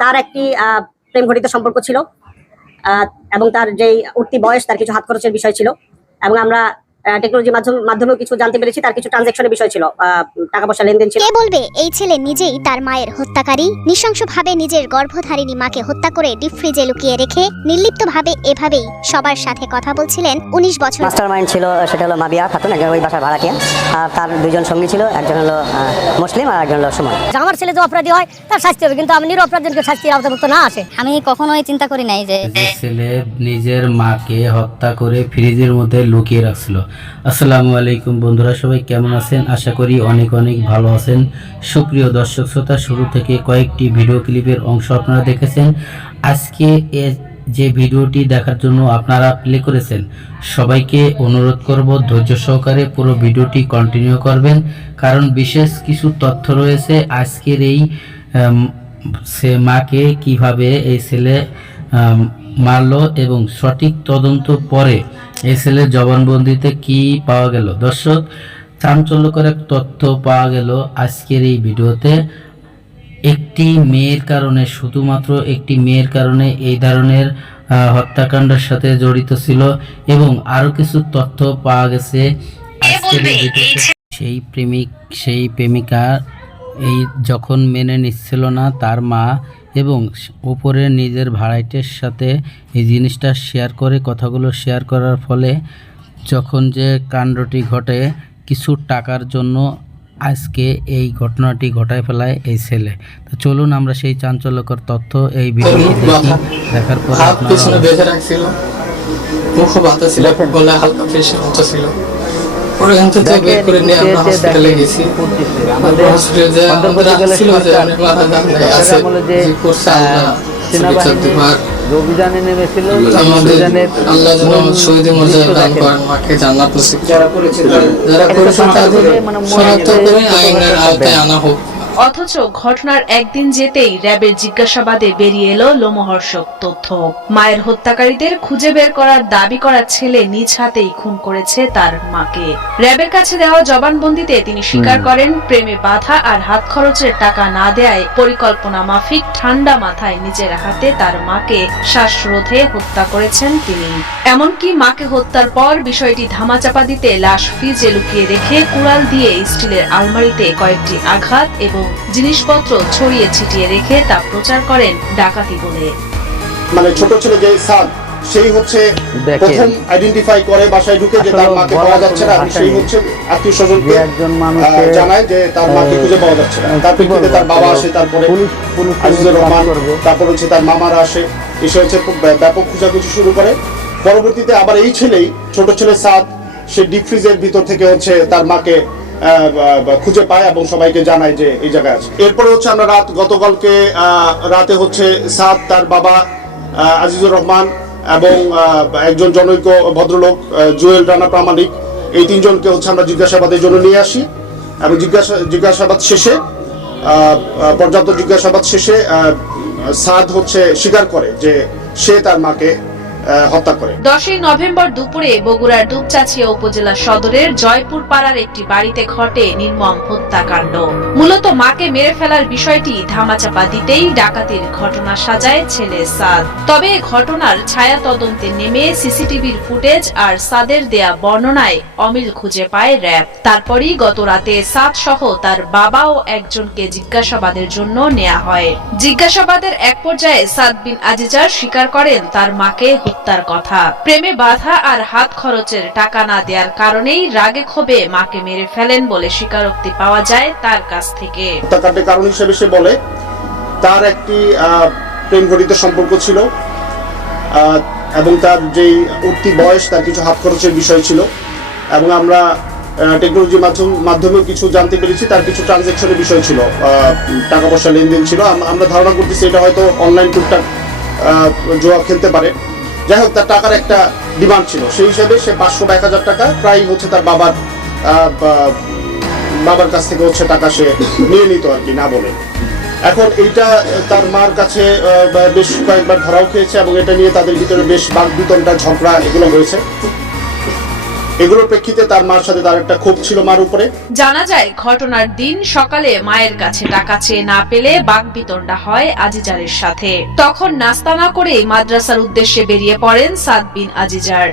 তার একটি প্রেম ঘটিত সম্পর্ক ছিল। এবং তার যেই উঠতি বয়স, তার কিছু হাত খরচের বিষয় ছিল। এবং আমরা টেকনোলজির মাধ্যমে মাধ্যমেও কিছু জানতে পেরেছি তার কিছু ট্রানজাকশনের বিষয় ছিল টাকা পয়সা লেনদেন ছিল। কে বলবে এই ছেলে নিজেই তার মায়ের হত্যাকারী? নৃশংসভাবে নিজের গর্ভধারিণী মাকে হত্যা করে ডিপ ফ্রিজে লুকিয়ে রেখে নির্লিপ্তভাবে এভাবেই সবার সাথে কথা বলছিলেন উনিশ বছর। মাস্টার মাইন্ড ছিল সেটা হলো মাবিয়া খাতুন একজন ওই বাসার ভাড়াটিয়া। আর তার দুজন সঙ্গী ছিল একজন হলো মুসলিম আর একজন হলো সুমন। আমার ছেলে যে অপরাধী হয় তার শাস্তি হবে কিন্তু আমি নিরপরাধীকে শাস্তির আওতাভুক্ত না আসে। আমি কখনোই চিন্তা করি নাই যে যে ছেলে নিজের মাকে হত্যা করে ফ্রিজের মধ্যে লুকিয়ে রাখছিল। আসসালামু আলাইকুম বন্ধুরা, সবাই কেমন আছেন? আশা করি অনেক অনেক ভালো আছেন। সুপ্রিয় দর্শক শ্রোতা, শুরু থেকে কয়েকটি ভিডিও ক্লিপের অংশ আপনারা দেখেছেন। আজকে যে ভিডিওটি দেখার জন্য আপনারা প্লে করেছেন, সবাইকে অনুরোধ করব ধৈর্য সহকারে পুরো ভিডিওটি কন্টিনিউ করবেন। কারণ বিশেষ কিছু তথ্য রয়েছে আজকের এই সে মাকে কীভাবে এই ছেলে মারলো এবং সঠিক তদন্ত পরে এই ছেলের জবানবন্দিতে কি পাওয়া গেল? দর্শক চাঞ্চল্যকর এক তথ্য পাওয়া গেল আজকের এই ভিডিওতে। একটি মেয়ের কারণে শুধুমাত্র একটি মেয়ের কারণে এই ধরনের হত্যাকাণ্ডের সাথে জড়িত ছিল এবং আরও কিছু তথ্য পাওয়া গেছে আজকের এই ভিডিওতে। সেই প্রেমিক সেই প্রেমিকা এই যখন মেনে নিচ্ছিল না তার মা এবং উপরে নিজের ভাড়াইটের সাথে এই জিনিসটা শেয়ার করে কথাগুলো শেয়ার করার ফলে যখন যে কাণ্ডটি ঘটে কিছু টাকার জন্য আজকে এই ঘটনাটি ঘটায় ফেলায় এই ছেলে। তো চলুন আমরা সেই চাঞ্চল্যকর তথ্য এই ভিডিওটি দেখি দেখার পর আপনারা বেঁধে রাখছিল। মুখ বাতা ছিল গলায় হালকা প্রেশার মতো ছিল। পরে এখান থেকে বের করে নিয়ে আমরা হসপিটালে গেছি। হসপিটালে যে আমাদের আসছিল যে অনেক মাথা দাম নেই আছে যে করছে আল্লাহ বিচার দিবার। অভিযানে নেমেছিল আমাদের আল্লাহ যেন শহীদের মর্যাদা দান করেন মাকে জান্নাত যারা করেছে যারা করেছে তাদের শনাক্ত করে আইনের আওতায় আনা হোক। অথচ ঘটনার একদিন যেতেই র্যাবের জিজ্ঞাসাবাদে বেরিয়ে এলো লোমহর্ষক তথ্য। মায়ের হত্যাকারীদের খুঁজে বের করার দাবি করা ছেলে নিজ হাতেই খুন করেছে তার মাকে। র্যাবের কাছে দেওয়া জবানবন্দিতে তিনি স্বীকার করেন প্রেমে বাধা আর হাত খরচের টাকা না দেয় পরিকল্পনা মাফিক ঠান্ডা মাথায় নিজের হাতে তার মাকে শ্বাসরোধে হত্যা করেছেন তিনি। এমনকি মাকে হত্যার পর বিষয়টি ধামাচাপা দিতে লাশ ফ্রিজে লুকিয়ে রেখে কুড়াল দিয়ে স্টিলের আলমারিতে কয়েকটি আঘাত এবং জিনিসপত্র ছড়িয়ে ছিটিয়ে রেখে তা প্রচার করেন ডাকাতি বলে। মানে ছোট ছেলে যে সাদ সেই হচ্ছে প্রথম আইডেন্টিফাই করে বাসায় ঢুকে যে তার মাকে পাওয়া যাচ্ছে না সেই হচ্ছে আত্মীয় স্বজনকে যে একজন মানুষের, জানায় যে তার মাকে খুঁজে পাওয়া যাচ্ছে না। তার প্রেক্ষিতে তার বাবা আসে তারপরে পুলিশ পুলিশ আজিজুর রহমান তারপর হচ্ছে তার মামারা আসে এসে হচ্ছে খুব ব্যাপক খোঁজাখুঁজি শুরু করে। পরবর্তীতে আবার এই ছেলেই, ছোট ছেলে সাদ, সে ডিপ ফ্রিজের ভিতর থেকে হচ্ছে তার মাকে খুঁজে পায় এবং সবাইকে জানায় যে এই জায়গায় আছে। এরপরে হচ্ছে আমরা রাত, গতকালকে রাতে হচ্ছে সাদ তার বাবা আজিজুর রহমান এবং একজন জনৈক ভদ্রলোক জুয়েল রানা প্রামাণিক, এই তিনজনকে হচ্ছে আমরা জিজ্ঞাসাবাদের জন্য নিয়ে আসি এবং জিজ্ঞাসা, জিজ্ঞাসাবাদ শেষে পর্যাপ্ত জিজ্ঞাসাবাদ শেষে সাদ হচ্ছে স্বীকার করে যে সে তার মাকে হত্যা করে। দশই নভেম্বর দুপুরে বগুড়ার দুপচাচিয়া উপজেলা সদরের জয়পুর পাড়ার একটি বাড়িতে ঘটে নির্মম হত্যাকাণ্ড। মূলত মাকে মেরে ফেলার বিষয়টি ধামাচাপা দিতেই ডাকাতির ঘটনা সাজায় ছেলে সাদ। তবে ঘটনার ছায়া তদন্তে নেমে সিসিটিভির ফুটেজ আর সাদের দেয়া বর্ণনায় অমিল খুঁজে পায় র্যাব। তারপরই গত রাতে সাদ সহ তার বাবা ও একজনকে জিজ্ঞাসাবাদের জন্য নেওয়া হয়। জিজ্ঞাসাবাদের এক পর্যায়ে সাদ বিন আজিজার স্বীকার করেন তার মাকে হত্যার কথা। প্রেমে বাধা আর হাত খরচের টাকা না দেওয়ার কারণেই রাগে ক্ষোভে মাকে মেরে ফেলেন বলে স্বীকারোক্তি পাওয়া যায় তার কাছ থেকে। হত্যাকাণ্ডের কারণ হিসেবে সে বলে, তার একটি প্রেম ঘটিত সম্পর্ক ছিল এবং তার যেই উঠতি বয়স, তার কিছু হাত খরচের বিষয় ছিল, এবং আমরা টেকনোলজির মাধ্যম, মাধ্যমেও কিছু জানতে পেরেছি, তার কিছু ট্রানজেকশনের বিষয় ছিল টাকা পয়সা লেনদেন ছিল। আমরা ধারণা করতেছি এটা হয়তো অনলাইন টুকটাক জুয়া খেলতে পারে। যাই হোক, তার টাকার একটা ডিমান্ড ছিল। সেই হিসাবে সে পাঁচশো বা এক হাজার টাকা প্রায় হচ্ছে তার বাবার বাবার কাছ থেকে হচ্ছে টাকা সে নিয়ে নিত আর কি, না বলে। এখন এইটা তার মার কাছে বেশ কয়েকবার ধরাও খেয়েছে এবং এটা নিয়ে তাদের ভিতরে বেশ বাঘ বিতনটা ঝগড়া এগুলো হয়েছে। এগুলোর প্রেক্ষিতে তার মার সাথে তার একটা ক্ষোভ ছিল মার উপরে। জানা যায়, ঘটনার দিন সকালে মায়ের কাছে টাকা চেয়ে না পেলে বাক বাগবিতণ্ডা হয় আজিজারের সাথে। তখন নাস্তা না করে মাদ্রাসার উদ্দেশ্যে বেরিয়ে পড়েন সাদ বিন আজিজার।